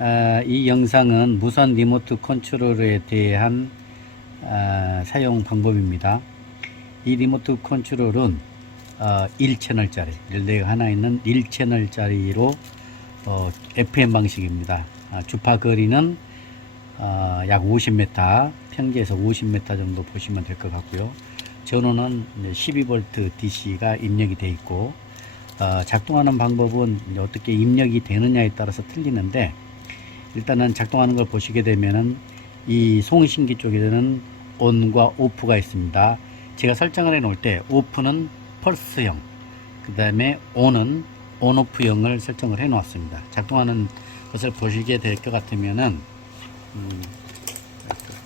아, 이 영상은 무선 리모트 컨트롤에 대한 아, 사용 방법입니다. 이 리모트 컨트롤은 어, 1채널짜리, 릴레이가 하나 있는 1채널짜리로 어, FM 방식입니다. 아, 주파 거리는 어, 약 50m, 평지에서 50m 정도 보시면 될 것 같고요. 전원은 이제 12V DC가 입력이 되어 있고 어, 작동하는 방법은 어떻게 입력이 되느냐에 따라서 틀리는데 일단은 작동하는 걸 보시게 되면은 이 송신기 쪽에는 온과 오프가 있습니다. 제가 설정을 해 놓을 때 오프는 펄스형, 그 다음에 온은 온오프형을 설정을 해 놓았습니다. 작동하는 것을 보시게 될 것 같으면은 음,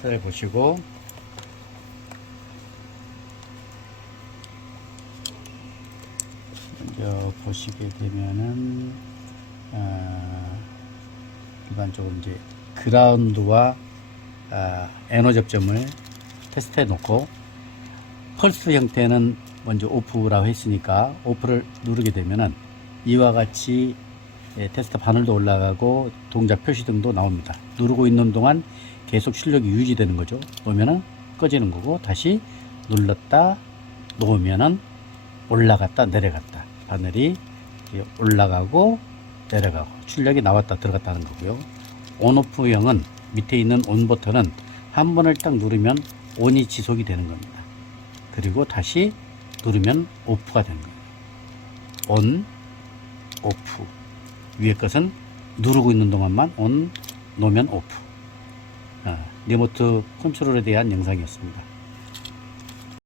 를 보시고 먼저 보시게 되면은 아, 일반적으로 이제 그라운드와 아, 에너 접점을 테스트해 놓고 펄스 형태는 먼저 오프라고 했으니까 오프를 누르게 되면은 이와 같이 예, 테스트 바늘도 올라가고 동작 표시 등도 나옵니다. 누르고 있는 동안 계속 출력이 유지되는 거죠. 놓으면은 꺼지는 거고 다시 눌렀다 놓으면은 올라갔다 내려갔다 바늘이 올라가고 내려가고 출력이 나왔다 들어갔다 하는 거고요. 온오프형은 밑에 있는 온 버튼은 한 번을 딱 누르면 온이 지속이 되는 겁니다. 그리고 다시 누르면 오프가 되는 거예요. 온, 오프. 위에 것은 누르고 있는 동안만 온, 놓으면 오프. 아, 리모트 컨트롤에 대한 영상이었습니다.